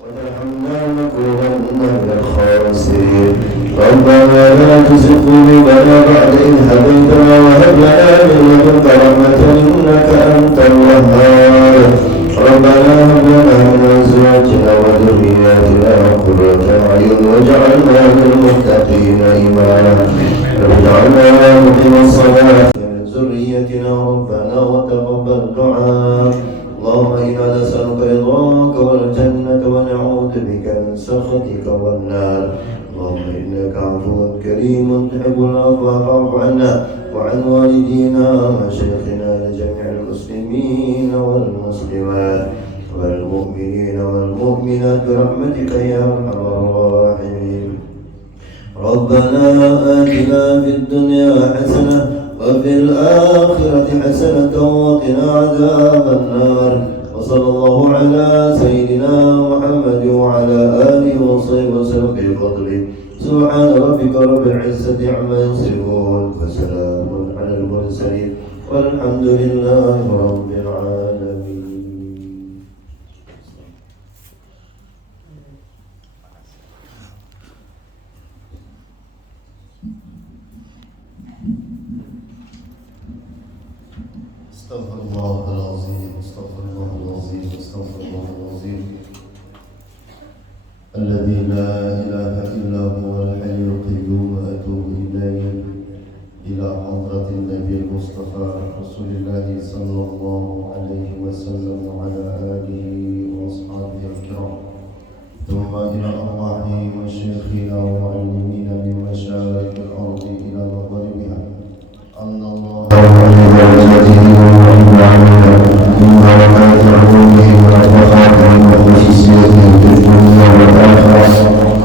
وجعلنا لنكونن من الخاسرين ربنا لا تزغ قلوبنا بعد إذ هديتنا وهب لنا من لدنك رحمة إنك أنت الوهاب ربنا هب لنا من أزواجنا وذرياتنا قرة أعين واجعلنا للمتقين إماما واجعلنا مقيم الصلاة من ذريتنا ربنا وتقبل دعاء اللهم إنا نسألك رضاك والجنة ونعوذ بك من سخطك والنار اللهم إنك عفو كريم تحب العفو فاعف عنا وعن والدينا ومشايخنا لجميع المسلمين والمسلمات والمؤمنين والمؤمنات برحمتك يا أرحم الراحمين ربنا آتنا في الدنيا حسنة وفي الآخرة حسنة وقنا عذاب النار وصلى الله على سيدنا محمد وعلى آله وصحبه وسلم بفضله سبحان ربك رب العزة عما يصفون وسلام على المرسلين والحمد لله رب العالمين. استغفر الله العظيم استغفر الله العظيم استغفر الله العظيم الذي لا إله إلا هو الحي القيوم أتوب إليه إلى حضرة النبي المصطفى رسول الله صلى الله عليه وسلم وعلى آله وأصحابه الكرام ثم إلى أرواح مشايخنا ومعلمينا من مشارق الأرض إلى مغاربها أن الله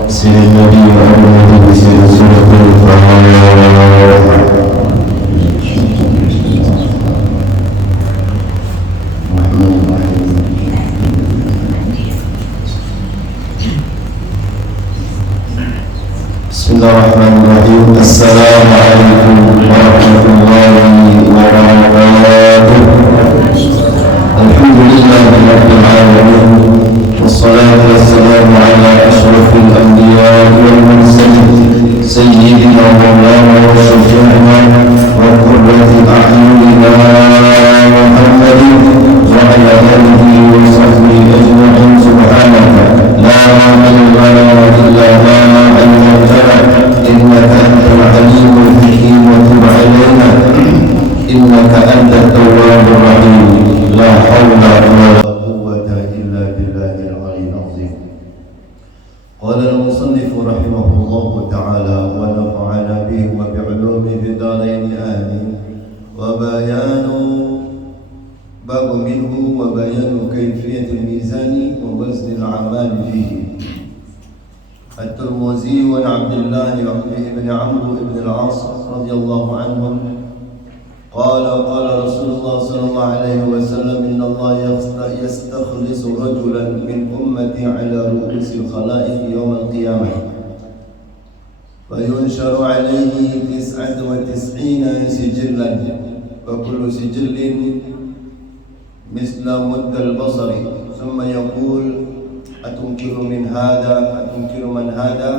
سيد النبي محمد بسيد سورة الفاتحة. بسم الله الرحمن الرحيم. السلام عليكم ورحمة الله وبركاته. الحمد لله رب العالمين والصلاة والسلام على أشرف الأنبياء والمرسلين سيدنا ومولانا وشفيعنا وقرة أعيننا محمد وعلى آله وصحبه أجمعين. سبحانك لا علم لنا إلا ما علمتنا إنك أنت العليم الحكيم وتب علينا إنك أنت التواب الرحيم. لا حول ولا قوة إلا بالله العلي العظيم. قال المصنف رحمه الله تعالى ونفعنا به وبعلومه في الدارين آمين. وبيان باب منه وبيان كيفية الميزان ووزن الأعمال فيه. الترمذي وعن عبد الله بن عمرو بن العاص رضي الله عنهم قال قال رسول الله صلى الله عليه وسلم إن الله يستخلص رجلا من أمتي على رؤوس الخلائق يوم القيامة فينشر عليه 99 سجلا وكل سجل مثل مد البصر ثم يقول أتنكر من هذا أتنكر من هذا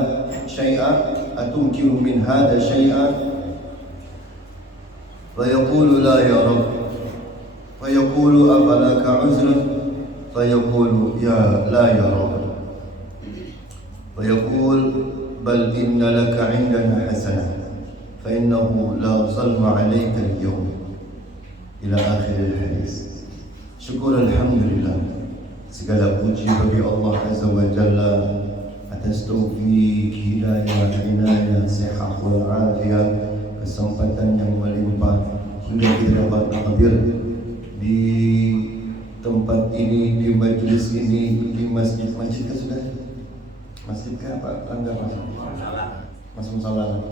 شيئا أتنكر من هذا شيئا فيقول لا يا رب فيقول أفلك عذر فيقول لا يا رب فيقول بل إن لك عندنا حسنة فإنه لا ظلم عليك اليوم إلى آخر الحديث. Syukur alhamdulillah, segala puji bagi Allah Azza wa Jalla atas taufik, hidayah, inayah, sehat wal afiyah, kesempatan yang melimpah hingga kita dapat hadir di tempat ini, di majlis ini, di masjid. Masjid kan sudah? Masjid kan Pak Rangga? Mas Musalah.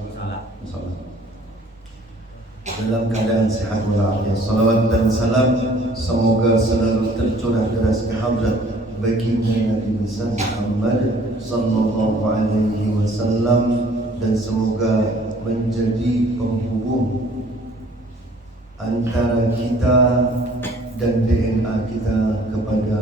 Dalam keadaan sehat walafiat. Salawat dan salam semoga selalu tercurah deras ke hadrat baginda Nabi besar Muhammad sallallahu alaihi wasallam dan semoga menjadi penghubung antara kita dan DNA kita kepada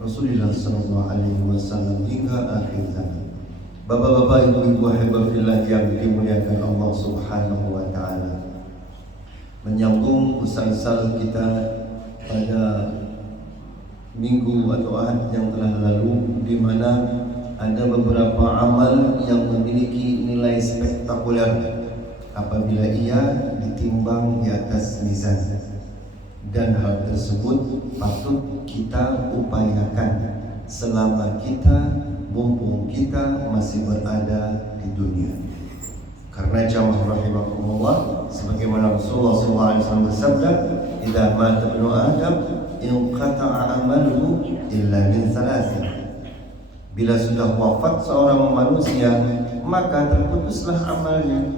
Rasulullah sallallahu alaihi wasallam hingga akhir zaman. Bapak-bapak, ibu-ibu hadirin yang dimuliakan Allah Subhanahu wa taala. Menyambung usaha kita pada minggu atau ahad yang telah lalu, di mana ada beberapa amal yang memiliki nilai spektakuler apabila ia ditimbang di atas mizan, dan hal tersebut patut kita upayakan selama mumpung kita masih berada di dunia. Karena jamaah rahimakumullah, sebagaimana Rasulullah SAW bersabda, "Idza mata ibnu Adam inqata'a amaluhu illa min thalathin." Bila sudah wafat seorang manusia, maka terputuslah amalnya.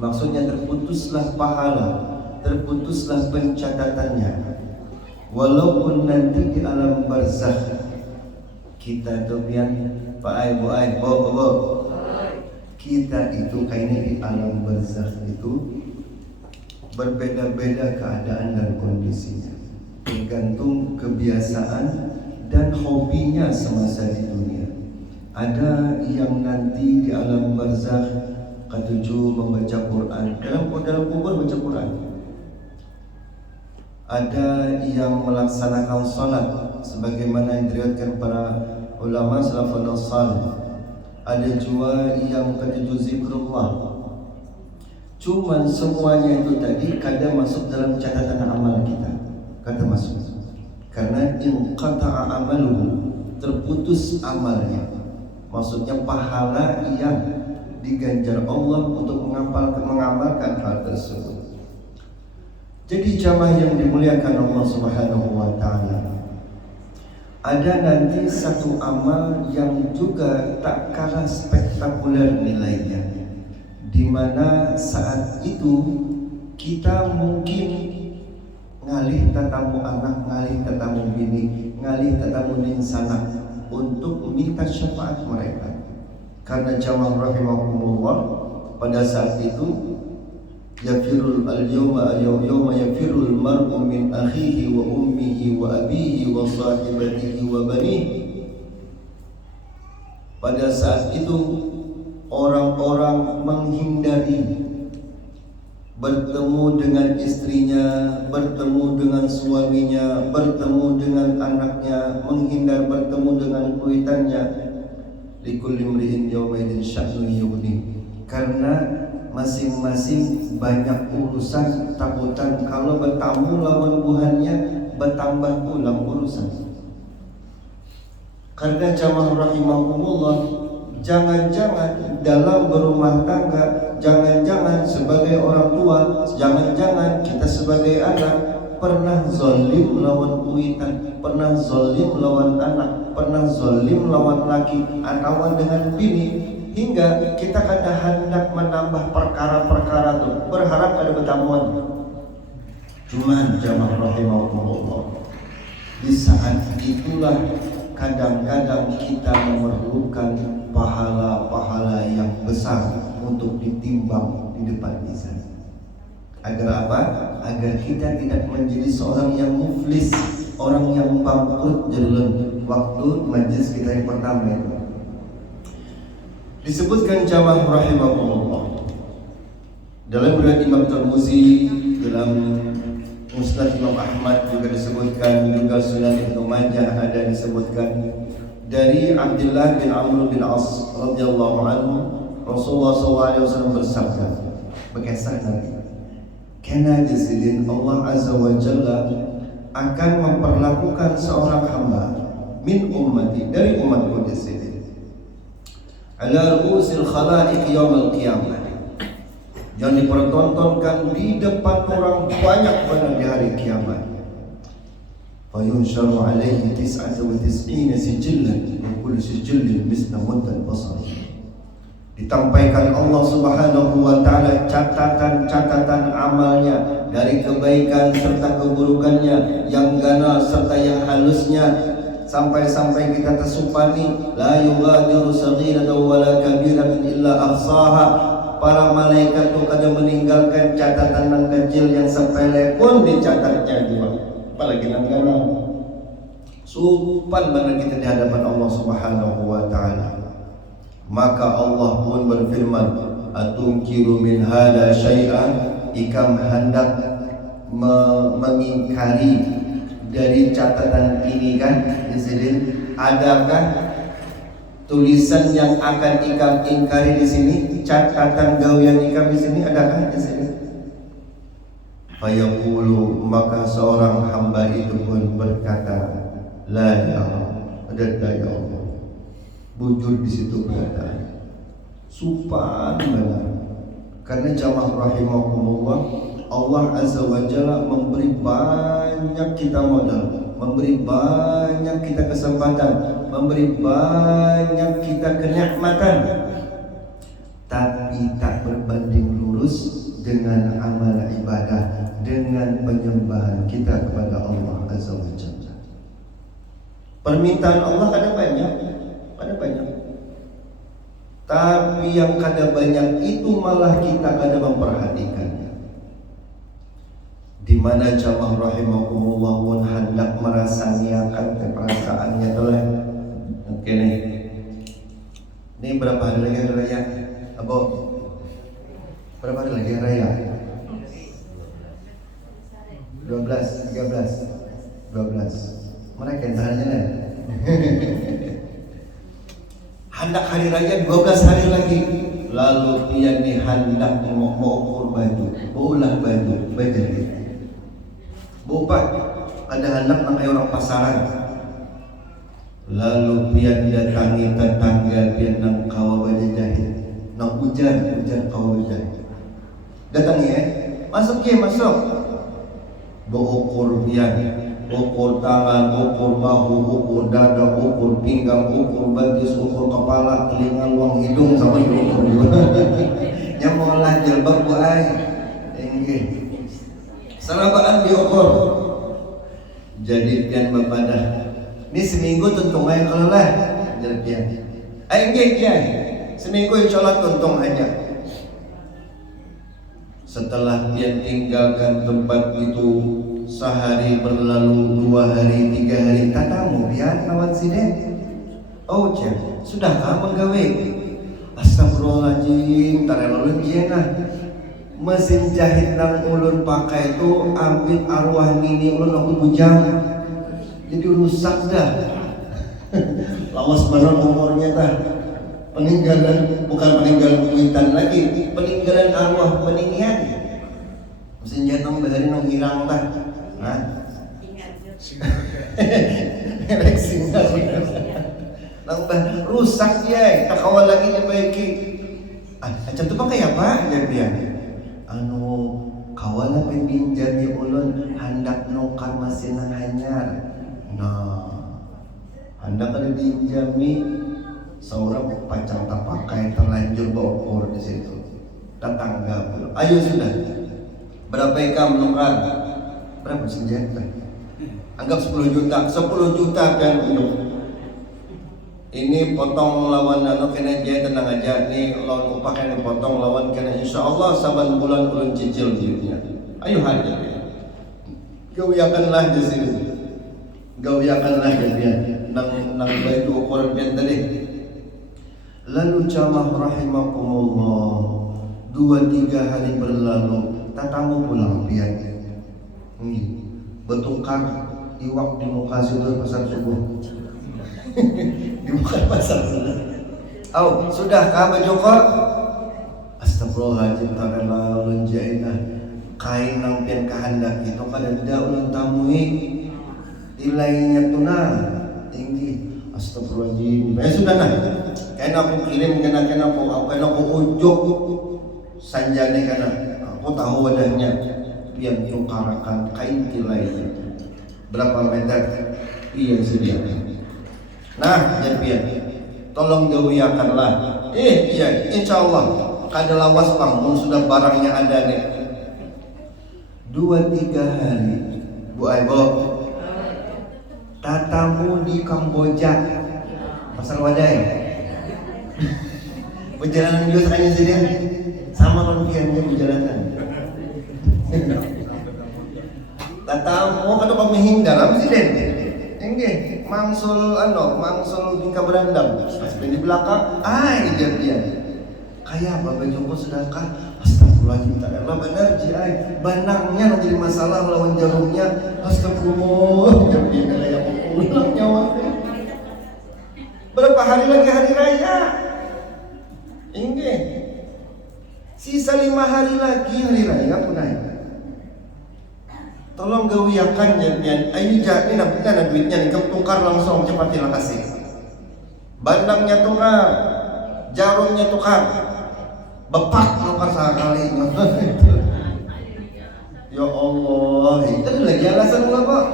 Maksudnya terputuslah pahala, terputuslah pencatatannya. Walaupun nanti di alam barzakh kita tuh Pak Ai, Bu Ai, Bo. Kita itu kayaknya di alam barzakh itu berbeda-beda keadaan dan kondisinya, tergantung kebiasaan dan hobinya semasa di dunia. Ada yang nanti di alam barzakh ketujuh membaca Quran, dalam kubur baca Quran. Ada yang melaksanakan salat sebagaimana yang diriwayatkan para ulama salafun salih. Ada juga yang ketujuh zikrullah. Cuman semuanya itu tadi kadang masuk dalam catatan amal kita. Kata masuk. Karena in qata'a amaluhu, terputus amalnya. Maksudnya pahala yang diganjar Allah untuk mengamalkan hal tersebut. Jadi jamaah yang dimuliakan Allah Subhanahu wa taala, ada nanti satu amal yang juga tak kalah spektakuler nilainya, di mana saat itu kita mungkin ngalih tetamu anak, ngalih tetamu bini, ngalih tetamu sanak untuk meminta syafaat mereka. Karena jamaah rahimakumullah, pada saat itu yafirul al-yawma yafirul mar'u min akhihi wa ummihi wa abihi wa sahibatihi wa banihi. Pada saat itu orang-orang menghindari bertemu dengan istrinya, bertemu dengan suaminya, bertemu dengan anaknya, menghindar bertemu dengan kuitannya. Likulli imri'in yawma idzin sya'nun yughni. Karena masing-masing banyak urusan, takutan kalau bertamu lawan Tuhannya bertambah ulang urusan. Karena jamaah rahimakumullah, jangan-jangan dalam berumah tangga, jangan-jangan sebagai orang tua, jangan-jangan kita sebagai anak pernah zalim lawan kuitan, pernah zalim lawan anak, pernah zalim lawan laki atau dengan bini, hingga kita kadang hendak menambah perkara-perkara itu berharap ada pertemuan. Cuman jamaah rahimakumullah, di saat itulah kadang-kadang kita memerlukan pahala-pahala yang besar untuk ditimbang di depan mizan. Agar apa? Agar kita tidak menjadi seorang yang muflis, orang yang bangkrut jalan waktu majlis kita yang pertama itu. Disebutkan jamaah rahimakumullah dalam riwayat Imam Tirmizi, dalam Musnad Imam Ahmad juga disebutkan, juga Sunan Ibnu Majah ada disebutkan dari Abdullah bin Amr bin As radhiyallahu anhu, Rasulullah SAW bersabda, berkisah Nabi, karena disini Allah Azza wa Jalla akan memperlakukan seorang hamba min ummati, dari umatku di sini, ala ru'usil khalaiq yaumil qiyamah, yang dipertontonkan di depan orang banyak pada di hari kiamat. Fa yunsharu alaihi 99 sijillan wa kullu sijillin misla muddal basar. Ditampaikan Allah Subhanahu wa taala catatan-catatan amalnya, dari kebaikan serta keburukannya, yang ganas serta yang halusnya, sampai-sampai kita tersupani, la yughadiru saghiratan wala kabiratan illa ahsaha. Para malaikat itu kadang meninggalkan catatan yang kecil yang sepele pun dicatatnya juga, apalagi yang ganas. Supan benar kita di hadapan Allah Subhanahu wa taala. Maka Allah pun berfirman, atunkiru min hada syai'an, ikam hendak mengingkari dari catatan ini kan di sini, adakah tulisan yang akan ikam ingkari di sini, catatan gawean ikam di sini adakah di sini? Fayaqulu, maka seorang hamba itu pun berkata, la ya Allah, ada ya Allah. Bujur di situ berkata, supan benar. Karena jamaah rahimakumullah, Allah Azza wa Jalla memberi banyak kita modal, memberi banyak kita kesempatan, memberi banyak kita kenikmatan, tapi tak berbanding lurus dengan amal ibadah, dengan penyembahan kita kepada Allah Azza wa Jalla. Permintaan Allah ada banyak, tapi yang kada banyak itu malah kita kada memperhatikannya. Di mana jamaah rahimakumullah pun hendak merasakan perasaannya telah. Oke nih. Ini berapa hari lagi hari raya? Abo? Berapa hari lagi hari raya? 12, 13, 12. Mereka yang tanya nih. Hendak hari raya 12 hari lagi. Lalu dia nih hendak mau ukur baju, mau ulah baju ni. Bupak ada hendak nak orang pasaran. Lalu pian datangi tetangga pian nang kawa baju jahit, nang hujan kawa baju jahit. Datangi masuk ke masuk. Ukur pian, ukur tangan, ukur bahu, ukur dada, ukur pinggang, ukur betis, ukur kepala, telinga, luang hidung sama diukur juga. Yang mau lah jilbab buai, tinggi. Sarabaan diukur. Jadi pian bepadah. Ini seminggu tuntung aja kalau lah. Jadi pian. Pian. Seminggu insyaallah tuntung aja. Setelah pian tinggalkan tempat itu, sehari berlalu, 2 hari, 3 hari, tatamu pian kawan sini. Oh cek, sudahkah menggawe? Astagfirullahaladzim, tarelolun jienah. Mesin jahit nang ulun pakai itu ambil arwah nini ulun aku bujang, jadi rusak dah. Lawas benar umurnya tah. Peninggalan, bukan peninggalan kuitan lagi, peninggalan arwah peninggian. Mesin jahit nang bahari nang hirang tah. Hah? Elek singa. Nang rusak ya, tak kawal lagi dibaiki. Macam tu pakai apa? Dia kawalan pinjami ulun hendak nukar mesin hanyar. Nah, hendak ada pinjami seorang pacang tak pakai terlanjur baukur di situ. Tetangga pula. Ayo sudah. Berapa ikam nukar? Berapa senjata? Anggap 10 juta. 10 juta kan untuk. Ini potong lawan kena jahit tenang aja. Ini lawan upah kena potong lawan kena insyaallah saban bulan ulun cicil duitnya. Ayo hadir. Gawiakanlah di sini. Gawiakanlah dia. Nang baju ukuran pian tadi. Lalu jamaah rahimakumullah, 2-3 hari berlalu, tatamu pulang pian. Bertukar iwak di muka situ pasar subuh. Di muka pasar sudah kah baju kok? Astagfirullahaladzim, tarela ulun jainah kain nang pian kahandak itu kada ulun tamui ilainya tunah tinggi. Astagfirullahaladzim. Sudah nah. Kain aku kirim kena aku ujuk sanjane kana. Aku tahu wadahnya pian tukarakan kain ilainya. Berapa meter? Iya sedia. Nah, pian, tolong gawiakanlah. Iya, insyaallah. Kada lawas bangun sudah barangnya ada nih. 2-3 hari, Bu Aibo. Tatamu di Kamboja, pasar Wadai. Perjalanan juga hanya sini, sama konfiannya perjalanan. Tatamu kada pemihing dalam sini. Enggak, mangsul bingka berandam. Pas di belakang, kejadian. Kayak apa Joko sedekah? Astagfirullahaladzim, tak Allah benar jai. Banangnya jadi masalah lawan jarumnya. Astagfirullah, jadi kayak pulang nyawa. Berapa hari lagi hari raya? Ini sisa 5 hari lagi hari raya punai. Tolong gawiakan ya, ayo jadi nak duitnya nih, tukar langsung cepatilah kasih. Bandangnya tukar, jarumnya tukar, bepak tukar sekali. Ya Allah, itu lagi alasan lah Pak.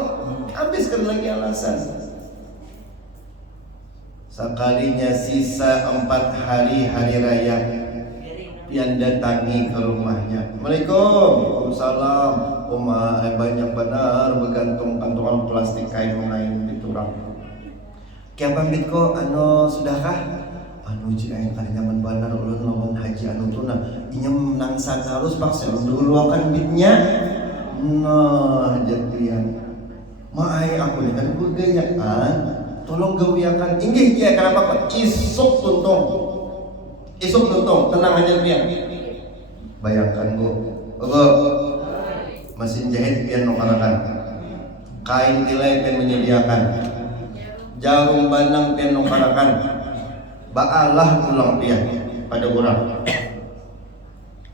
Habiskan lagi alasan. Sekalinya sisa 4 hari raya, pian datangi ke rumahnya. Assalamualaikum, waalaikumsalam. Banyak benar bergantung kantongan plastik kain main di turang. Kia pamit ko, sudahkah? Jika kali zaman benar ulun lawan haji tuna, inyem nangsa harus paksa dulu akan bitnya. Nah, jadian. Maai aku nih kan bergayaan. Tolong gawiakan. Inggih ya kenapa Pak? Isuk tuntung, tenang aja pian. Bayangkan Bu, mesin jahit pian nongkarakan, kain tilai pian menyediakan, jarum bandang pian nongkarakan, baalah pulang pian pada orang.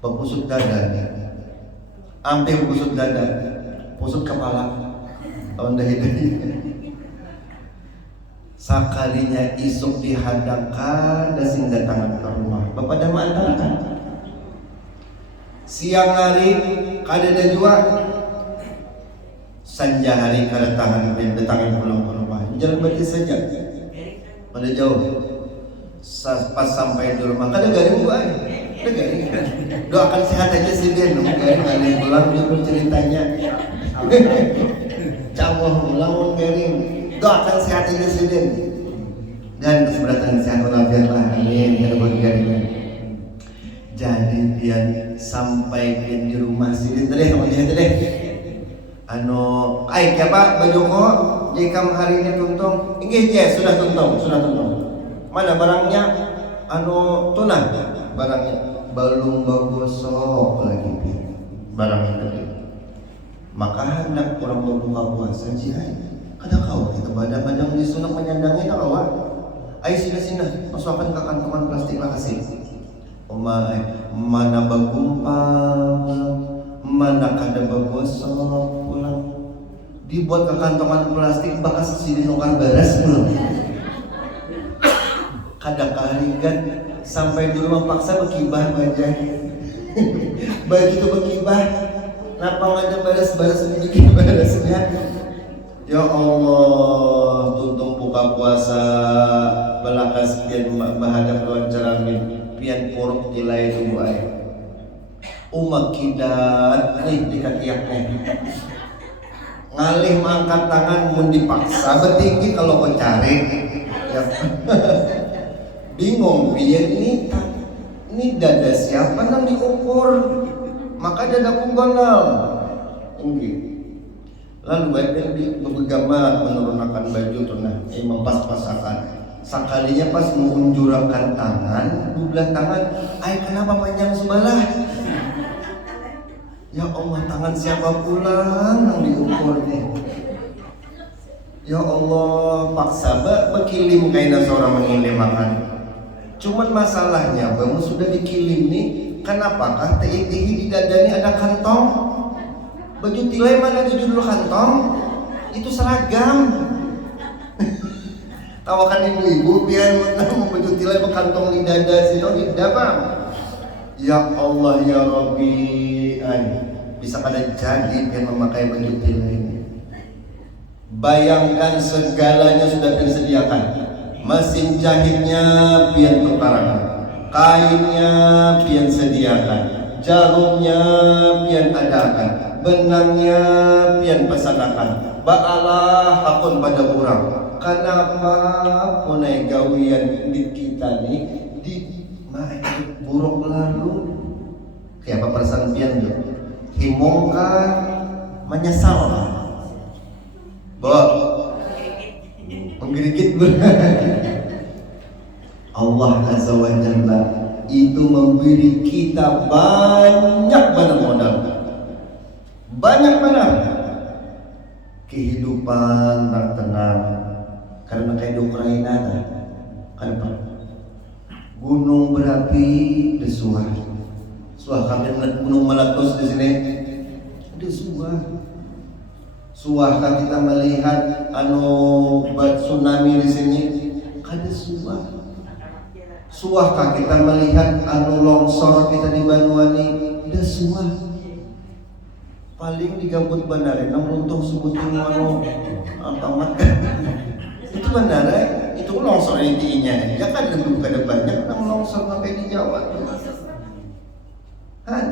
Pepusut dada, hampir pusut dada, pusut kepala, tahun dahi. Sakalinya isuk dihadangkan dan sing datangan ke rumah Bapak dah mengatakan siang hari kadada jua sanja hari kedatangan dan datangin pulang ke rumah jalan berarti saja pada jauh pas sampai di rumah kada garing gua ada garing doakan sehat aja sih dia garing ada yang pulang juga ceritanya cawah pulang garing doakan sehat aja sih dia dan keseberatan sehat walafiat lah amin kada garing. Jadi dia sampai di rumah sini tadi sama dia tadi. Siapa Bajoko? Jekam hari ini tuntung. Inggih je sudah tuntung. Mana barangnya? Tunah barangnya. Belum bagosok lagi barangnya tadi. Maka hendak orang berbuka puasa jihad. Kada kau kita badang-badang di sunat menyandangi tak awak. Ayo sina masukkan ke kantongan plastik lah kasih. Mana bagumpal, mana kada bagosok pulang. Dibuat ke kantongan plastik bakas sini nongkar beres belum. Kada kaharigan sampai di rumah paksa berkibah bajai. Begitu berkibah, napa ada beres-beres bikin beresnya. Ya Allah, tuntung buka puasa belakas pian bahadap lawan ceramin pian puruk tilai tubuh ay umak kidat nih dikatiaknya ngalih mengangkat tangan mun dipaksa bertinggi kalau kau cari ya. Bingung pian ini dada siapa nang diukur maka dadaku gonal tinggi. Lalu baiknya bergama menurunkan baju tunah, mempas-pasakan. Sekalinya pas mengunjurkan tangan, belah tangan, kenapa panjang sebelah? Ya Allah, tangan siapa pulang yang diukur nih? Ya Allah, paksa berkilim kaina seorang mengilim makan. Cuman masalahnya, bang sudah dikilim nih, kenapakah TITI di dada ini ada kantong? Baju tilai mana judul kantong? Itu seragam. Tawakan ibu-ibu biar mau baju tilai berkantong di dada situ tidak bang. Ya Allah ya Rabbi, bisa pada jadi biar memakai baju tilai ini. Bayangkan segalanya sudah disediakan. Mesin jahitnya biar tukaran, kainnya biar sediakan, jarumnya biar adakan, benangnya pian pesanakan ba'alah hakun pada orang. Kenapa punai gawian di kita nih di buruk lalu kayak apa perasaan pian tuh himongkah menyesal Allah Azza wa Jalla itu memberi kita banyak banget modal, banyak banget kehidupan yang tenang. Karena kayak di Ukraina kan gunung berapi desuah, kami melihat gunung meletus di sini, desuah. Suah kita melihat tsunami di sini, ada suah. Suahkah kita melihat longsor kita di Banyuwangi, ada suah. Paling di gambut bandara nang runtuh sebuting apamat. Itu bandara, itu longsor intinya. Ya kan dulu kada banyak nang longsor sampai di Jawa. Kan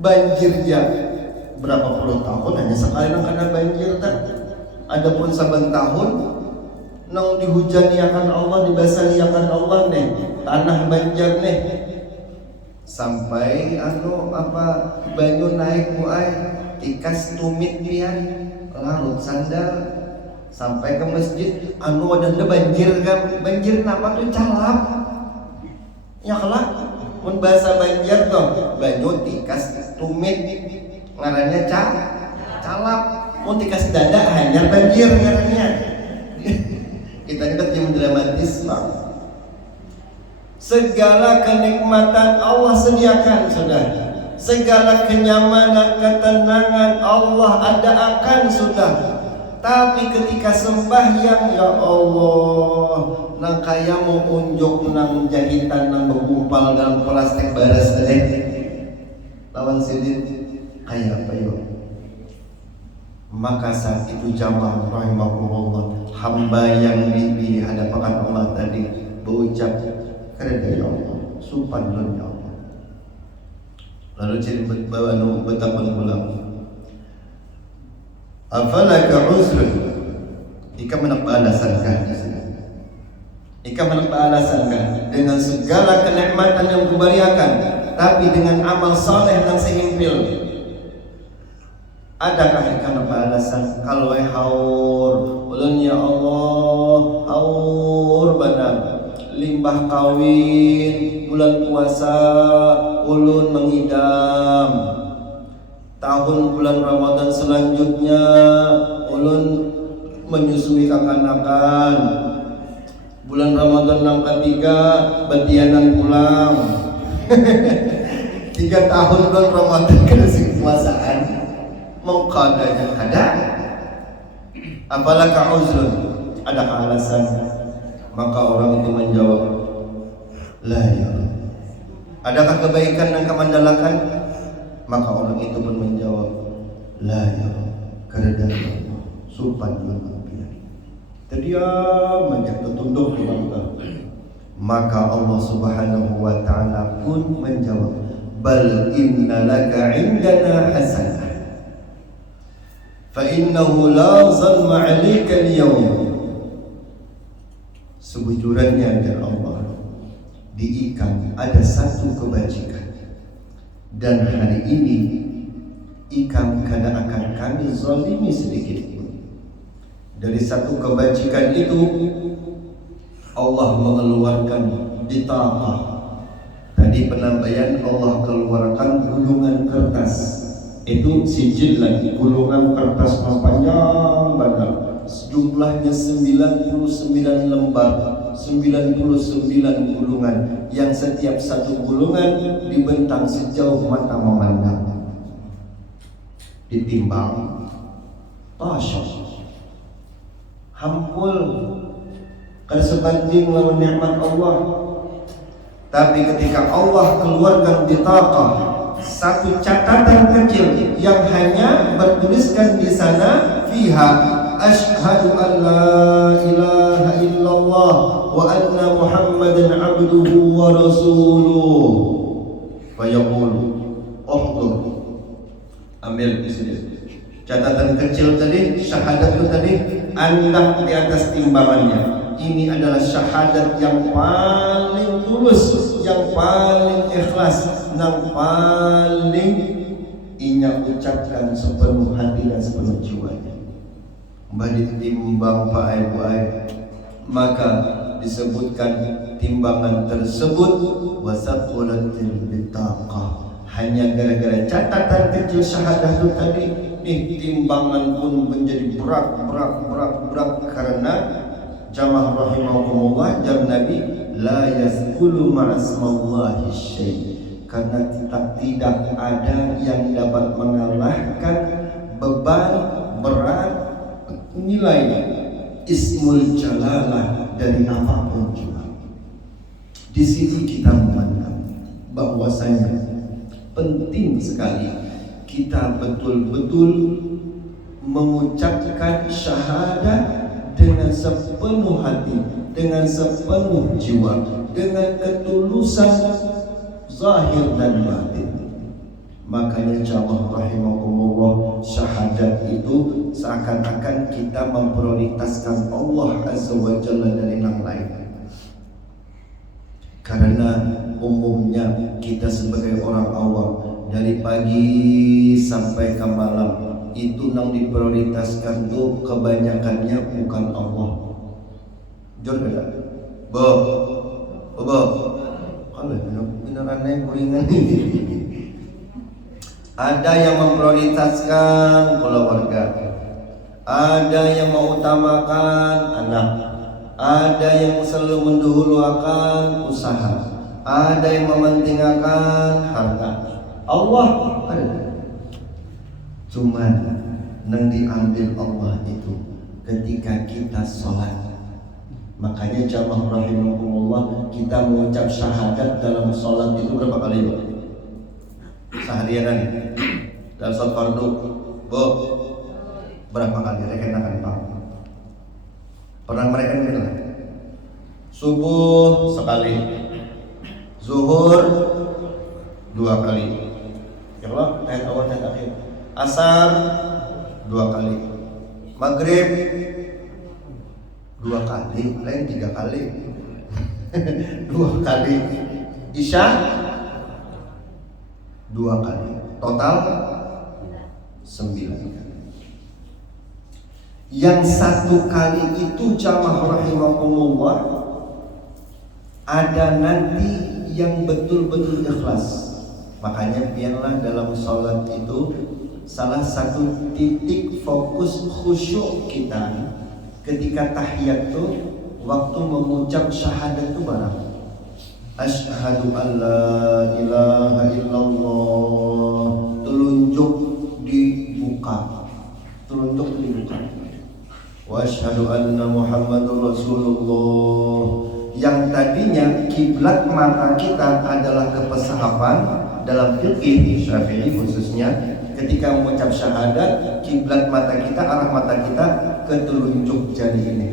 banjir ya berapa puluh tahun hanya sekali nang kena banjir tak. Adapun saben tahun nang dihujani akan Allah, dibasahi akan Allah nih, tanah banjir nih. Sampai banyu naik muai, tikas tumit pian, larut sandal sampai ke masjid ada banjir kan. Banjir kenapa tuh calap? Ya kelak mun bahasa banjir tuh banyu tikas tumit ngarannya calap. Mun tikas dada hanya banjir ngarannya. Kita yang dramatis Pak. Segala kenikmatan Allah sediakan sudah. Segala kenyamanan, ketenangan Allah adakan sudah. Tapi ketika sembahyang, ya Allah, nang kaya mau unjuk nang jahitan nang bergumpal dalam plastik baras lawan sidin kaya apa yo. Maka saat itu jamaah rahimahullah, hamba yang di hadapan Allah tadi berucap, "Karena ya Allah, subhanallah ya Allah." Lalu jadi bawa betapa ulang. Afalaka uzrun, ika menapa alasankah di sini? Ika menapa alasankah dengan segala kenikmatan yang kuberiakan, tapi dengan amal soleh yang sehimpil? Adakah ika menapa alasan kalau haur, ulun ya Allah, haur benar, limbah kawin, bulan puasa, ulun mengidam. Tahun bulan Ramadan selanjutnya ulun menyusui kekanakan. Bulan Ramadan yang ketiga betianan pulang. 3 tahun bulan Ramadan kasih puasaan. Mengkadanya ada. Apalagi uzrun, ada alasan. Maka orang itu menjawab, la ya. Adakah kebaikan yang kemandalakan? Maka orang itu pun menjawab, la ya, karena supan lumpia. Terdiam menjadi tunduk di bangga. Maka Allah Subhanahu wa taala pun menjawab, bal inna laka indana hasanah fa innahu la zalma 'alaika al-yawm. Sebujurnya dari Allah, di ikan ada satu kebajikan. Dan hari ini ikan kada akan kami zalimi sedikit pun. Dari satu kebajikan itu Allah mengeluarkan bitaqah. Tadi penambahan Allah keluarkan gulungan kertas. Itu sijil lagi, gulungan kertas panjang banget. Jumlahnya 99 lembar, 99 gulungan, yang setiap satu gulungan dibentang sejauh mata memandang. Ditimbang, hampul kada sebanding lawan nikmat Allah. Tapi ketika Allah keluarkan bitaqah, satu catatan kecil yang hanya bertuliskan di sana, fiha asyhadu an la ilaha illallah wa anna muhammadan abduhu wa rasuluh. Fa yaqulu uhdur, ambil di sini catatan kecil tadi, syahadat itu tadi, anda di atas timbangannya. Ini adalah syahadat yang paling tulus, yang paling ikhlas, yang paling inya ucapkan sepenuh hati dan sepenuh jiwanya. Mbah ditimbang Pak Ibu, maka disebutkan timbangan tersebut wasaqulatil bitaqah, hanya gara-gara catatan kecil syahadah itu tadi, timbangan pun menjadi berat karena jamaah rahimahumullah jar Nabi la yasqulu ma'asmallahi syai', karena tidak ada yang dapat mengalahkan beban berat nilai ismul jalalah dari apapun juga. Di sini kita memandang bahwasanya penting sekali kita betul-betul mengucapkan syahadat dengan sepenuh hati, dengan sepenuh jiwa, dengan ketulusan zahir dan batin. Makanya jamaah rahimakumullah, syahadat itu seakan-akan kita memprioritaskan Allah Azza wa Jalla dari yang lain. Karena umumnya kita sebagai orang awam dari pagi sampai ke malam itu yang diprioritaskan tuh kebanyakannya bukan Allah. Jor kada? Bo. Kalau benerannya kuringan ini. Ada yang memprioritaskan keluarga, ada yang mengutamakan anak, ada yang selalu mendahulukan usaha, ada yang mementingkan harta. Allah ada. Cuman yang diambil Allah itu ketika kita sholat. Makanya jamaah rahimahumullah, kita mengucap syahadat dalam sholat itu berapa kali? Seharian dalam sholat fardu, berapa kali? Rekan-rekan Pak, pernah mereka bilang subuh sekali, zuhur 2 kali, ya Allah, ayat awal dan akhir, asar 2 kali, maghrib 2 kali, lain 3 kali 2 kali, isya 2 kali, total 9 kali. Yang 1 kali itu jamaah rahimahumullah ada nanti yang betul-betul ikhlas. Makanya biarlah dalam sholat itu salah satu titik fokus khusyuk kita ketika tahiyat tuh waktu mengucap syahadat itu barang asyhadu an la ilaha illallah, telunjuk dibuka, wa asyhadu anna muhammadur rasulullah. Yang tadinya kiblat mata kita adalah ke pesahafan dalam fikih Syafi'i khususnya, ketika mengucap syahadat kiblat mata kita, arah mata kita ke telunjuk jari ini,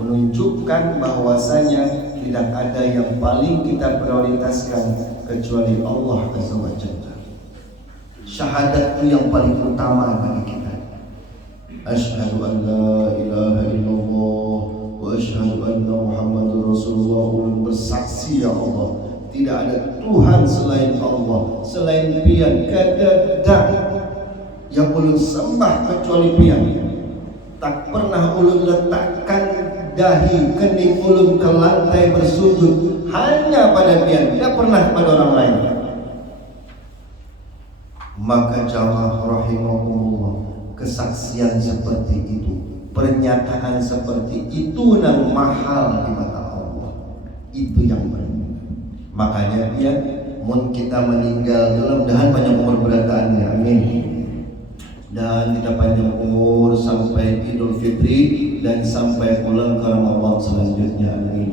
menunjukkan bahwasanya tidak ada yang paling kita prioritaskan kecuali Allah Azza wa Jalla. Syahadat itu yang paling utama bagi kita. Asyhadu an la ilaha illallah wa asyhadu anna muhammadur rasulullah. Ulun bersaksi ya Allah, tidak ada Tuhan selain Allah, selain pian kadada yang ulun sembah kecuali pian. Tak pernah ulun letakkan dahi kening ulun ke lantai bersujud hanya pada pian, tidak pernah pada orang lain. Maka jamaah rahimahumullah, kesaksian seperti itu, pernyataan seperti itu yang mahal di mata Allah, itu yang benar. Makanya dia mun kita meninggal dalam dahan panjang umur berataannya, amin. Dan kita panjang umur sampai Idul Fitri dan sampai pulang ke Ramadan selanjutnya, amin.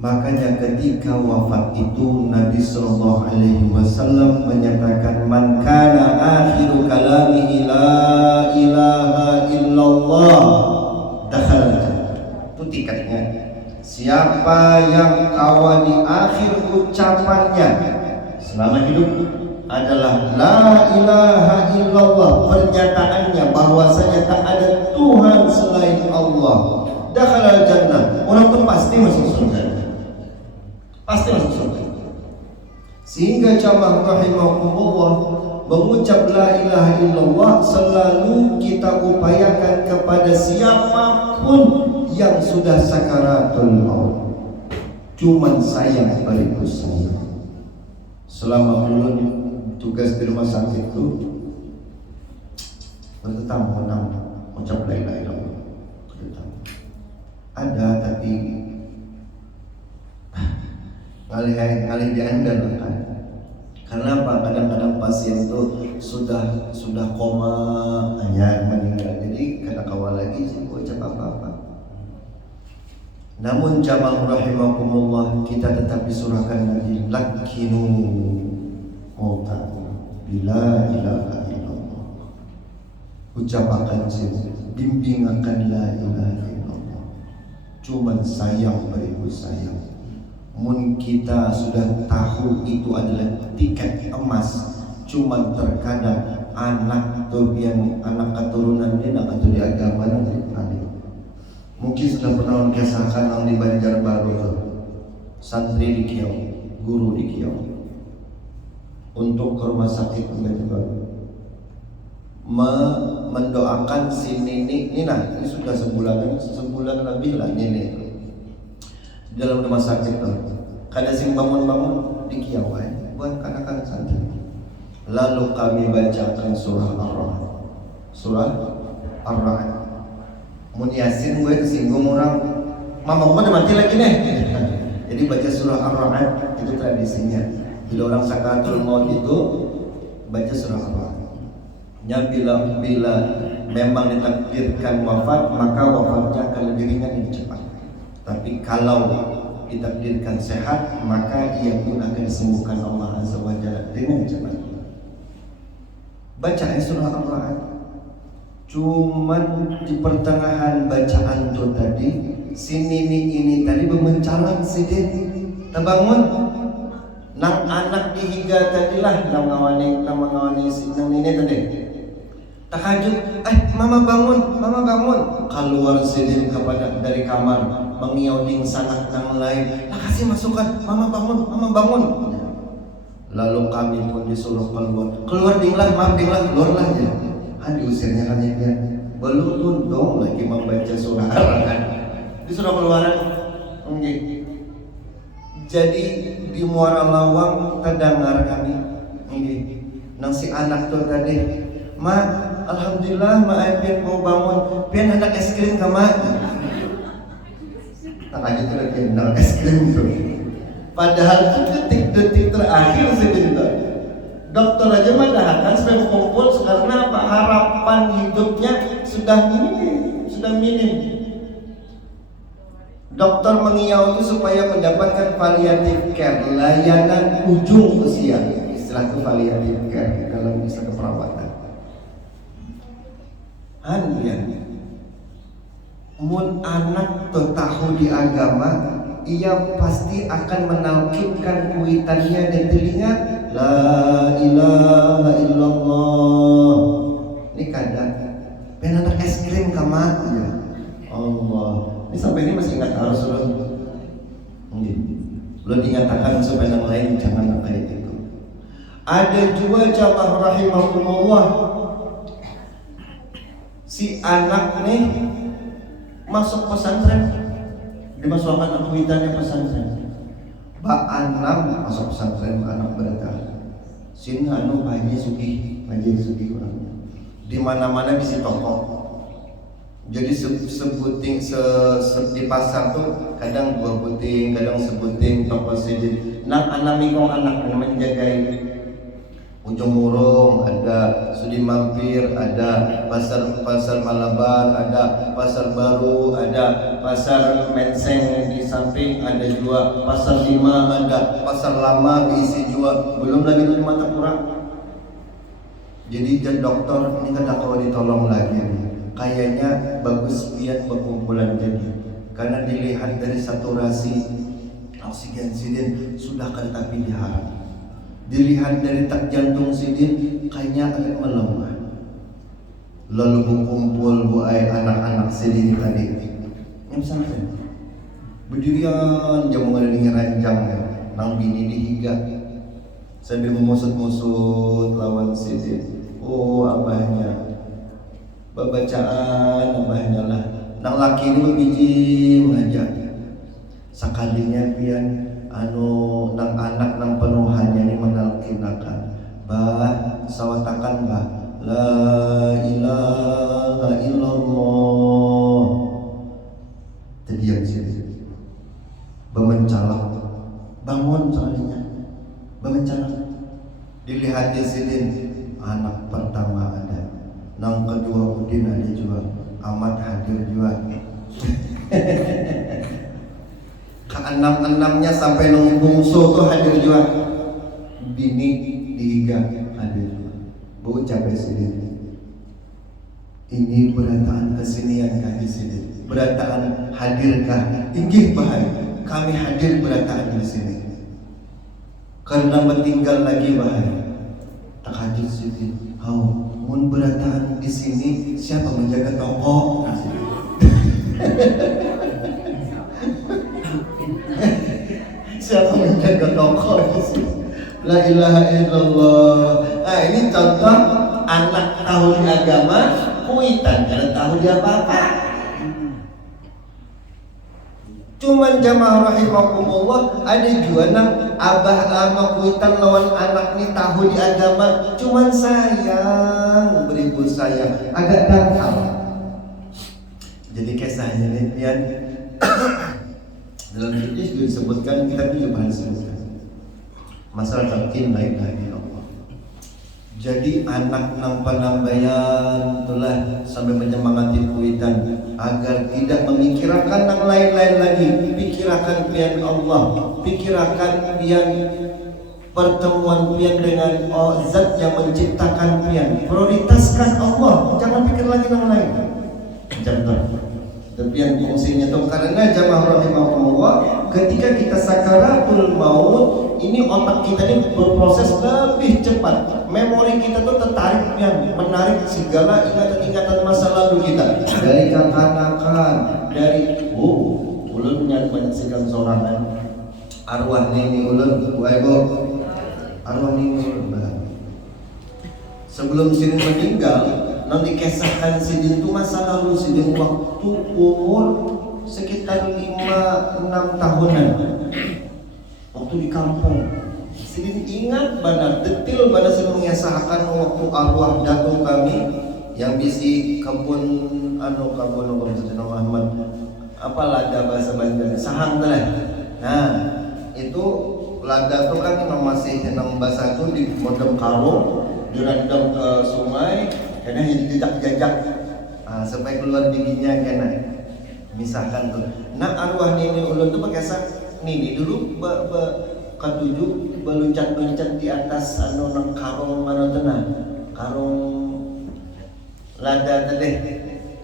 Makanya ketika wafat itu Nabi sallallahu alaihi wasallam menyatakan man kana akhiru kalamihi la ilaha illallah dakhala jannah. Itu tiketnya. Siapa yang kawan di akhir ucapannya selama hidup adalah la ilaha illallah, pernyataannya bahwasanya tak ada Tuhan selain Allah, dakhala jannah, orang itu pasti masuk surga. Pasti masuk surga. Sehingga jamaah rahimahumullah, mengucap la ilaha illallah selalu kita upayakan kepada siapapun yang sudah sakaratul maut, cuman sayang beribu sayang. Selama ulun tugas di rumah sakit itu bertetangga ucap la ilaha illallah. Ada tapi ngalih diandalkan. Karena apa? Kadang-kadang pasien itu sudah koma, hanya meninggal. Jadi kada kawal lagi sih ucap apa-apa. Namun jamaah rahimakumullah, kita tetap disurahkan Nabi lakinu mauta bila ilaha illallah. Ucapakan sih, bimbingakan la ilaha illallah. Cuman sayang beribu sayang. Mun kita sudah tahu itu adalah tiket emas, cuman terkadang anak tuh yang anak keturunan dia nak di agama nanti mungkin sudah pernah mengisahkan orang di Banjarbaru, santri di Kiau, guru di Kiau, untuk ke rumah sakit Banjarbaru, mendoakan si Nina, ini sudah sebulan lebih lah Nini di dalam rumah sakit tuh. Kada sing bangun di Kiau buat anak-anak santri. Lalu kami bacakan surah Ar-Ra'd. Mun Yasin gue kesinggung orang, mama gue udah mati lagi nih. Jadi baca surah Ar-Ra'd itu tradisinya. Bila orang sakaratul maut itu baca surah Ar-Ra'd. Bila memang ditakdirkan wafat, maka wafatnya akan lebih ringan dan cepat. Tapi kalau ditakdirkan sehat, maka ia pun akan disembuhkan Allah Azza wa Jalla dengan cepat. Baca surah Ar-Ra'd. Cuman di pertengahan bacaan tu tadi, si Nini ini tadi bermencalan sedikit, terbangun. Nang anak dihiga tadilah, nang ngawani si nang Nini tadi. Tahajud, mama bangun. Keluar sedikit kepada dari kamar, mengiauding sanak nang lain. Kasih masukan, mama bangun. Lalu kami pun disuruh keluar dinglah, keluarlah ya. Diusirnya kan dia belum tundong lagi membaca surah Ar-Ra'd, disuruh keluaran. Jadi di Muara Lawang terdengar kami nang si anak tuh tadi, ma alhamdulillah ma pian mau bangun, pian ada es krim ka ma. Tak aja tuh lagi ada es krim tuh. Padahal detik-detik terakhir sebentar. Dokter aja mengatakan supaya kumpul karena apa? Harapan hidupnya sudah minim. Dokter mengiau itu supaya mendapatkan palliative care, layanan ujung usia. Istilah itu palliative care dalam istilah keperawatan. Mun anak tahu di agama, ia pasti akan menalkinkan kuitannya dan telinga la ilaha illallah. Ini kadang pengen anak es krim kamat ya Allah. Ini sampai ini masih ingat Rasulullah. Belum dinyatakan supaya yang lain jangan kayak gitu. Ada juga jamaah rahimahumullah, si anak nih masuk pesantren, dimasukkan akuitannya pesantren. Ba anak masuk pesantren, anak berkah. Sini anu Haji Suki orangnya. Di mana-mana bisa toko. Jadi sebuting di pasar tuh kadang 2 buting, kadang sebuting toko sedikit. Anak mikong anak menjagai. Ujung Murung ada, Sudi Mampir ada, pasar Malabar ada, pasar Baru ada, pasar Menseng di samping ada juga, pasar Lima ada, pasar Lama diisi juga, belum lagi di Mata Pura. Jadi dokter ini kata kalau ditolong lagi, kayaknya bagus biar perkumpulan jadi, karena dilihat dari saturasi oksigen sidin sudah tapi diharap. Dilihat dari tak jantung sidin kayaknya agak melemah. Lalu berkumpul anak-anak sidin tadi yang sampai berdirian jam mengadani ranjang nang bini dihiga sambil memusut-musut lawan sidin. Oh abahnya babacaan abahnya lah nang laki ini bijim aja. Sakalinya pian nang anak nang penuhannya ini mengalkinakan bah sawatakan bah la ilaha illallah terdiam sini bemencalak bangun sekalinya bemencalak dilihat di sini anak pertama ada nang kedua Udin ada juga amat hadir juga keenam-enamnya sampai nang bungsu tuh hadir juga bini dihiga hadir juga bu capek sini ini berataan kesenian kah di sini berataan hadirkah inggih bahan kami hadir berataan di sini karena bertinggal lagi bahan tak hadir sini mun berataan di sini siapa menjaga toko siapa menjaga toko di sini la ilaha illallah. Ini contoh anak tahu di agama kuitan karena tahu dia apa-apa. Cuman jamaah rahimakumullah ada juga nang abah lama kuitan lawan anak ni tahu di agama cuman sayang beribu sayang agak dangkal. Jadi kisahnya ini pian dalam hadis disebutkan kita juga pernah sebutkan masalah talqin la ilaha illallah. Jadi anak nang penambayan itulah sampai menyemangati kuitan agar tidak memikirkan yang lain-lain lagi. Pikirkan pian Allah, pikirkan pian pertemuan pian dengan zat yang menciptakan pian. Prioritaskan Allah, jangan pikir lagi yang lain. Contoh, pian fungsinya itu karena jamaah rahimahullah ketika kita sakaratul maut ini otak kita ini berproses lebih cepat. Memori kita tuh tertarik pian, menarik segala ingatan-ingatan masa lalu kita dari kekanakan, dari ulun punya banyak sekali sorangan arwah ini ulun ibu arwah ini ulun sebelum sini meninggal nanti kisahkan sini itu masa lalu sini waktu umur sekitar 5-6 tahunan waktu di kampung sini ingat benar detail benar sini mengisahkan waktu arwah datuk kami yang bisi kebun kebun Muhammad apa lada bahasa Banjar sahang lah. Nah itu lada itu kan masih nang bahasa itu di modem karo direndam ke sungai karena jejak-jejak supaya keluar bijinya kena misalkan tuh. Nah arwah nini ulun tuh pakai nini dulu ketujuh beluncat-luncat di atas nang karung mana tenang karung lada tadi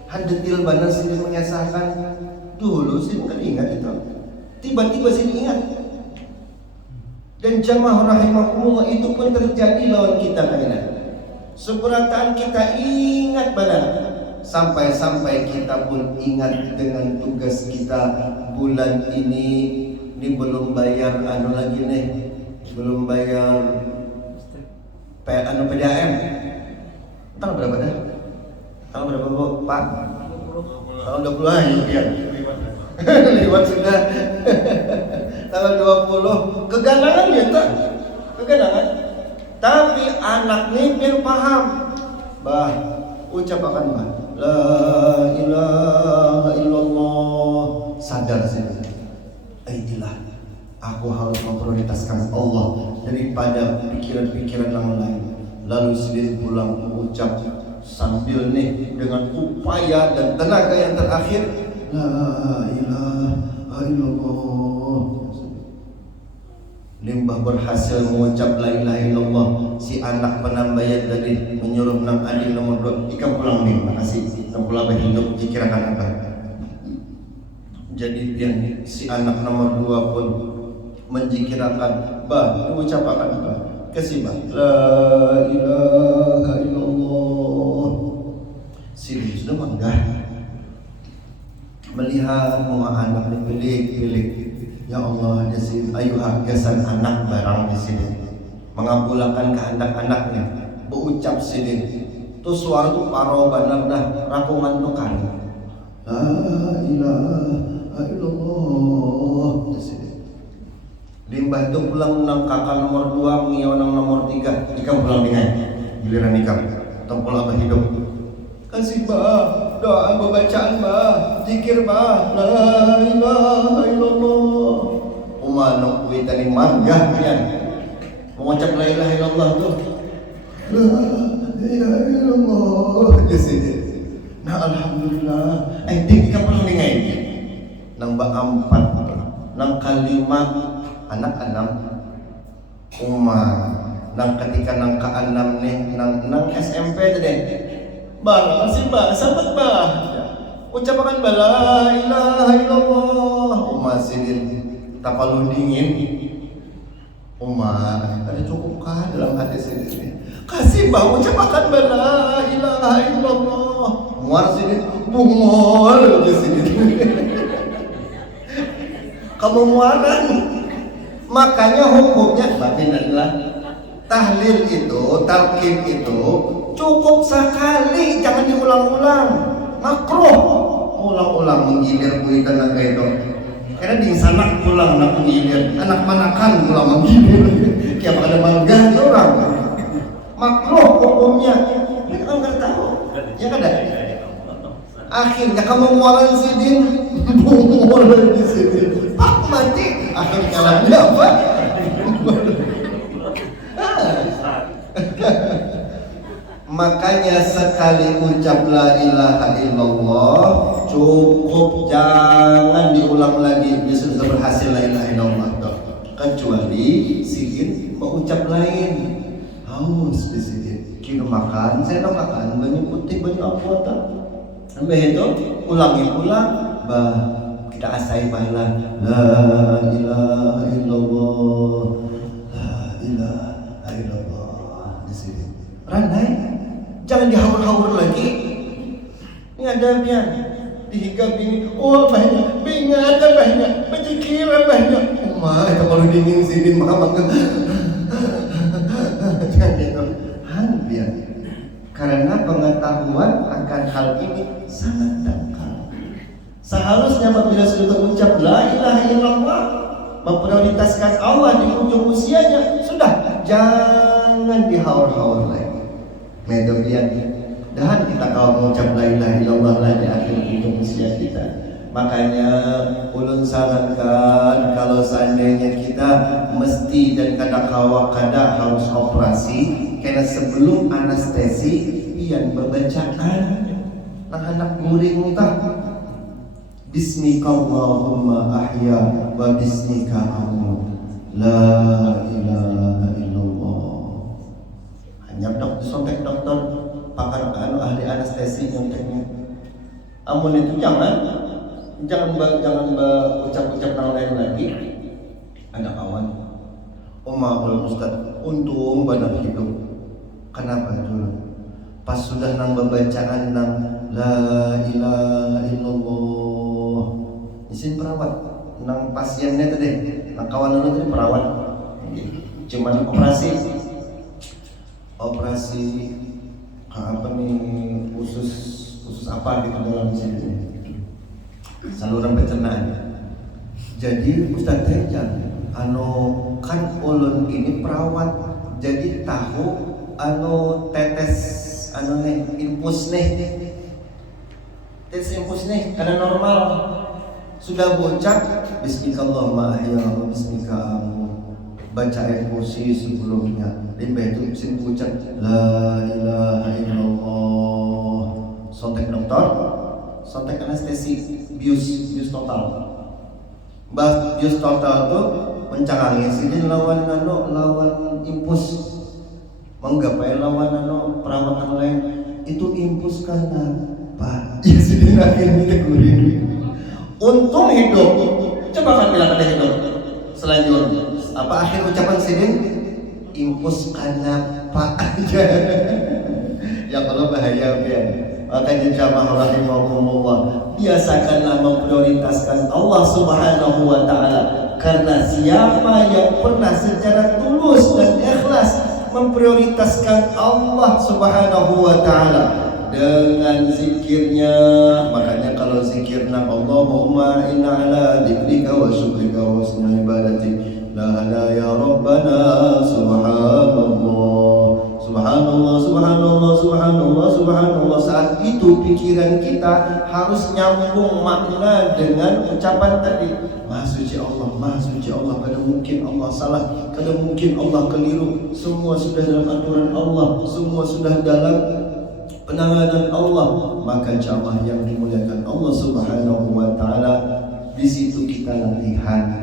hadetil benar sih mengisahkan dulu sih bukan ingat itu tiba-tiba sih ingat dan jamaah rahimahumullah itu pun terjadi lawan kita kayaknya seberataan kita ingat benar sampai-sampai kita pun ingat dengan tugas kita bulan ini belum bayar lagi nih belum bayar PDAM tanggal berapa dah? Tanggal berapa Pak? Tanggal 20 ya lewat sudah tanggal 20 kegandangan ya tak? Kegandangan tapi anak nih biar paham bah ucapkan bah la ilaha illallah sadar sih ilah aku harus memprioritaskan Allah daripada pikiran-pikiran yang lain lalu sedih pulang mengucap sambil nih dengan upaya dan tenaga yang terakhir la ilaha illallah limbah berhasil mengucap la ilaha illallah si anak penambayan tadi menyuruh nang adil nomor 2 ikan pulang nih makasih ikan pulang hidup dikirakan apa jadi yang si anak nomor 2 pun menjikirakan bah mengucapkan apa kesibah la ilaha illallah sini sudah menggah melihat muka anak pilih ya Allah di sini ayo hargasan anak barang di sini mengabulkan kehendak anaknya berucap sini tuh suara tuh paro benar dah rakungan tuh kan La ilaha illallah. Limbah itu pulang nang kakak nomor 2, mengiau nang nomor 3. Ikam pulang dengan giliran ikam. Tempol abah hidup. Kasih bah, doa bacaan bah, zikir bah, la ilaha illallah. Umanok witani manggah pian. Mengucap la ilaha illallah tuh. La ilaha illallah. Nah alhamdulillah. Dik ikam pulang dengan nang ba 4, nang kalimat anak-anak nang ketika nang ke-6 nih nang SMP tadi bala sih ba sahabat ba ucapakan la ilaha illallah sidin tapalu dingin ada cukup kah dalam hati sini kasih ba ucapakan la ilaha illallah muar sidin bungol sidin kamu muaran. Makanya hukumnya batin adalah tahlil itu, talqin itu cukup sekali, jangan diulang-ulang. Makruh ulang-ulang menggilir kuitan naga itu. Karena di sana pulang nak menggilir, anak manakan pulang menggilir. Kayak ada mangga orang. Makruh hukumnya. Ini kan nggak tahu. Ya kan ada. Akhirnya kamu mualan sidin, mualan di sini. Pak mati. Akhirnya kalahnya apa? Makanya sekali ucap la ilaha illallah cukup, jangan diulang lagi. Bisa berhasil la ilaha illallah kecuali sidin mau ucap lain. Haus di sini. Kino makan, saya nak makan banyak putih banyak apa tak? Sampai itu ulangi pulang, bah kita asai pahala la ilaha illallah, la ilaha illallah di sini. Randai, jangan dihaur-haur lagi. Ini ada biar dihingga bingin, oh banyak, bingung ada banyak, berjikir banyak. Itu kalau dingin sini maka jangan gitu. Biar karena pengetahuan akan hal ini sangat dangkal. Seharusnya apabila sudah terucap la ilaha illallah, memprioritaskan Allah di ujung usianya, sudah jangan dihaur-haur lagi. Medobian dan kita kalau mengucap la ilaha illallah lagi di akhir ujung usia kita. Makanya ulun sarankan kalau seandainya kita mesti dan kadang-kadang harus operasi, karena sebelum anestesi pian bacaan anak muring tah bismika Allahumma ahya wa bismika amut la ilaha illallah. Hanya sontek dokter pakar ahli anestesi nyonteknya. Amun itu jangan ucap-ucap yang lain lagi. Ada kawan Umar Ustaz, untung banyak hidup. Kenapa dulu? Pas sudah nang bacaan nang la ilaha illallah, isin perawat nang pasiennya tadi, nang kawan dulu tadi perawat, cuman operasi apa nih khusus apa gitu dalam sini saluran pencernaan. Jadi Ustaz Tejan kan ulun ini perawat, jadi tahu tetes infus nih karena normal sudah bocah bismillahirrahmanirrahim ahya wa bismika amut, baca ayat kursi sebelumnya limbah itu sin ucap la ilaha illallah, sontek dokter, sontek anestesi, bius total. Bius total tuh mencangangi sini lawan impus. Menggapai lawan perawatan lain itu impus karena apa? Ya sini akhirnya gurin. Untung hidup. Coba kan bilang ada hidup. Selanjutnya apa akhir ucapan sini? Impus karena apa aja. Ya kalau bahaya biar. Makanya jamaah rahimahumullah, biasakanlah memprioritaskan Allah Subhanahu wa taala, karena siapa yang pernah secara tulus dan ikhlas memprioritaskan Allah Subhanahu wa taala, dengan zikirnya. Makanya kalau zikirna Allahumma inna ala dzikrika wa syukrika wa husni ibadatik la la ya rabbana subhanallah subhanallah subhanallah subhanallah subhanallah. Saat itu pikiran kita harus nyambung makna dengan ucapan tadi. Maha suci Allah, maha suci Allah. Kada mungkin Allah salah, kada mungkin Allah keliru. Semua sudah dalam aturan Allah, semua sudah dalam penanganan Allah. Maka jamaah yang dimuliakan Allah Subhanahu wa taala, di situ kita latihan.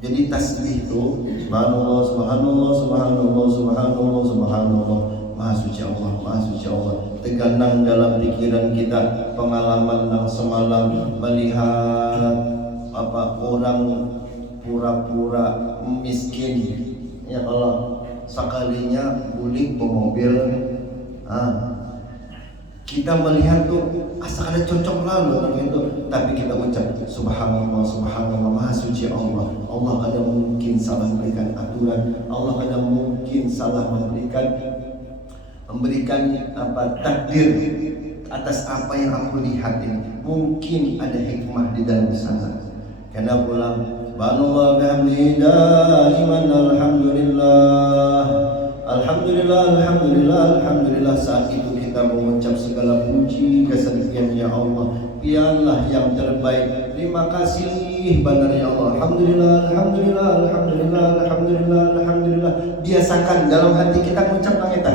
Jadi tasbih itu subhanallah subhanallah subhanallah subhanallah subhanallah. Maha suci Allah, maha suci Allah. Terganang dalam pikiran kita pengalaman yang semalam melihat orang pura-pura miskin. Ya Allah, sekalinya bulik pemobil, kita melihat tuh asal ada cocok lalu gitu, tapi kita ucap subhanallah subhanallah, maha suci Allah. Allah kada mungkin salah memberikan aturan, Allah kada mungkin salah memberikan takdir atas apa yang aku lihat ini. Mungkin ada hikmah di dalam sana. Karena pulang subhanallah bihamdihi daiman alhamdulillah alhamdulillah alhamdulillah alhamdulillah. Saat itu kita mengucap segala puji kesucian ya Allah, pianlah yang terbaik. Terima kasih benar ya Allah. Alhamdulillah alhamdulillah alhamdulillah alhamdulillah alhamdulillah. Biasakan dalam hati kita mengucap kita.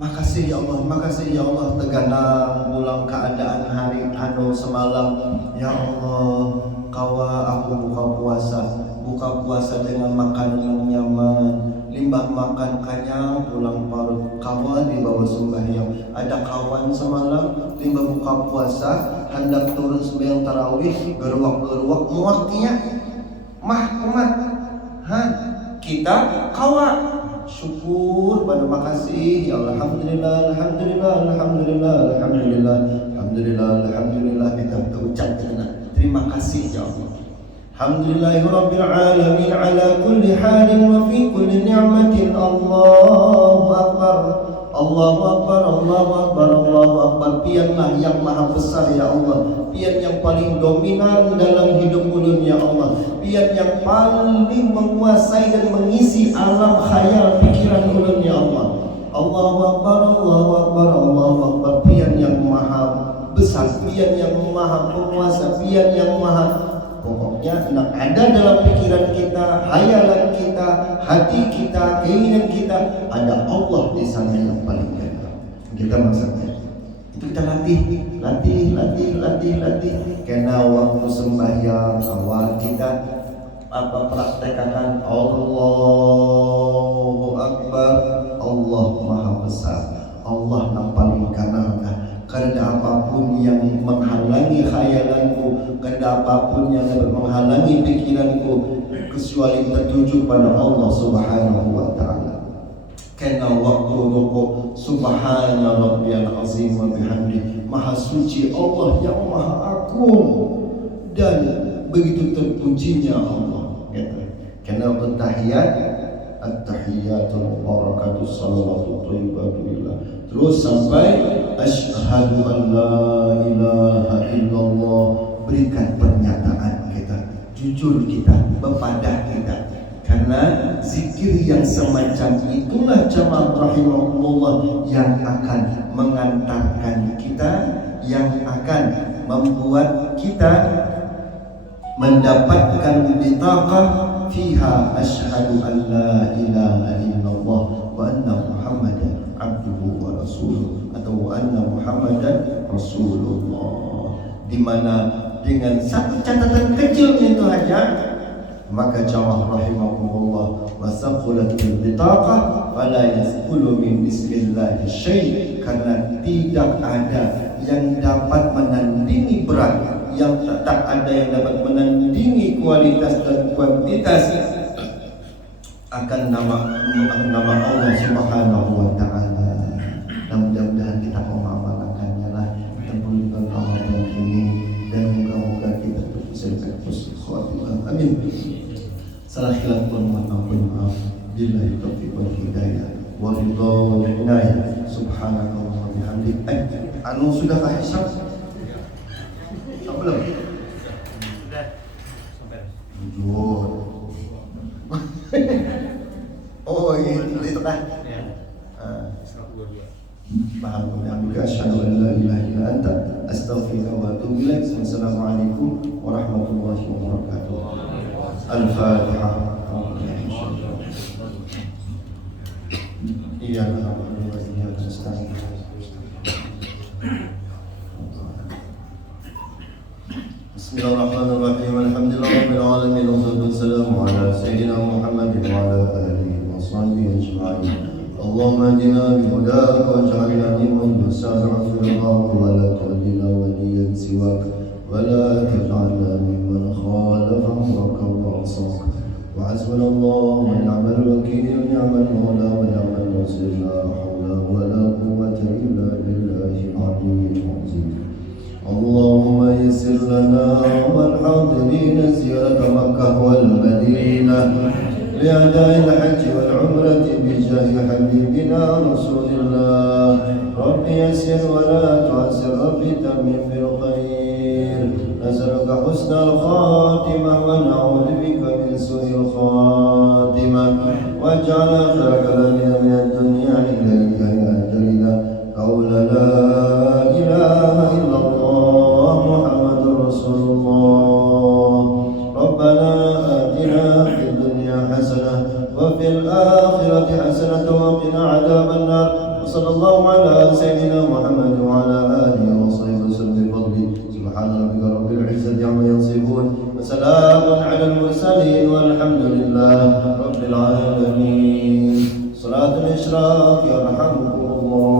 Makasih ya Allah, makasih ya Allah. Teganang pulang keadaan hari semalam. Ya Allah, kawa aku buka puasa dengan makanan yang nyaman, limbah makan kanyang, pulang parut kawan di bawah sembahyang. Ada kawan semalam limbah buka puasa hendak turun sembahyang tarawih, geruak muaknya mah umat. Kita kawa syukur pada makasih ya Allah. Alhamdulillah alhamdulillah alhamdulillah alhamdulillah alhamdulillah alhamdulillah. Kita ucap terima kasih ya Allah. Alhamdulillahirabbil alamin ala kulli halin wa fi kulli ni'matin. Allahu akbar Allahu akbar Allahu akbar Allahu akbar. Pianlah yang maha besar ya Allah, pian yang paling dominan dalam hidup ulun ya Allah, pian yang paling menguasai dan mengisi alam khayal pikiran ulun ya Allah. Allahu akbar Allahu akbar Allahu akbar. Pian yang maha besar, pian yang maha penguasa, pian yang maha, pokoknya yang ada dalam pikiran kita, hayalan kita, hati kita, keinginan kita, ada Allah di sana yang paling ganda. Kita maksudnya itu kita latih. Karena waktu sembahyang awal kita praktekkan Allahu Akbar, Allah Maha Besar, Allah yang paling kanan. Karena apapun yang menghalangi khayalanku, karena apapun yang menghalangi pikiranku, kecuali tertuju pada Allah Subhanahu wa taala. Karena waktu rukuk subhana rabbiyal azim wa bihamdi, maha suci Allah yang maha agung dan begitu terpujinya Allah. Karena bertahiyat at-tahiyatul barakatus salawatu thayyibatu lillah, terus sampai asyhadu an la ilaha illallah. Berikan pernyataan kita, jujur kita, bepadah kita. Karena zikir yang semacam itulah jamaah rahimahullah yang akan mengantarkan kita, yang akan membuat kita mendapatkan bitaqah fiha asyhadu an la ilaha illallah wa anna muhammadan abduhu wa rasuluh, atau anna muhammadan rasulullah, di mana dengan satu catatan kecil itu aja, maka jamaah rahimahumullah wasaqulatul bitaqah fala yasqulu min bismillah syai'. Karena tidak ada yang dapat menandingi berat, yang tak ada yang dapat menandingi kualitas dan kuantitas akan nama Allah Subhanahu wa taala. Dan mudah-mudahan kita mengamalkannya lah bulan Ramadan ini, dan moga-moga kita bisa husnul khatimah. Amin. Salah khilaf pun mohon maaf. Billahi taufiq wal hidayah. wa ridha wal inayah. Subhanallah wa bihamdik. Anu sudah hisab? Belum? Sudah. Jujur. Oh, ini tengah. Ya. Alhamdulillah, asyhadu an la ilaha illa anta, astaghfiruka wa atubu ilaik. Wassalamualaikum warahmatullahi wabarakatuh. Al-Fatihah. Iyyaka na'budu wa iyyaka nasta'in. Bismillahirrahmanirrahim. Alhamdulillahirabbil alamin. Wassalatu wassalamu ala sayyidina Muhammadin wa ala alihi wa sahbihi ajma'in. Allahumma hdina bihudaka waj'alna mimman yusari'u fil khairat wa la tuhdina waliyan siwak wa la taj'alna mimman khalafa amraka wa 'asaka. Wa hasbunallahu wa ni'mal wakeel, ni'mal mawla wa ni'mal nasir. La hawla wa la quwwata illa billahil 'aliyyil 'azim. Allahumma yassir lana wal hadirin ziyarata Makkah wal Madinah لأداء الحج والعمرة بجاه حبيبنا رسول الله. رب يسر ولا تعسر، رب تمم بالخير. نسألك حسن الخاتمة ونعوذ بك من سوء الخاتمة. واجعل آخر كلامنا من الدنيا إليك يا جليلا قول لا إله إلا الله محمد رسول الله. ربنا آتنا في الدنيا حسنة وفي الآخرة حسنة وقنا عذاب النار. وصلى الله على سيدنا محمد وعلى آله وصحبه وسلم بفضله. سبحان ربك رب العزة عما يصفون وسلام على المرسلين والحمد لله رب العالمين. صلاة الإشراق يرحمكم الله.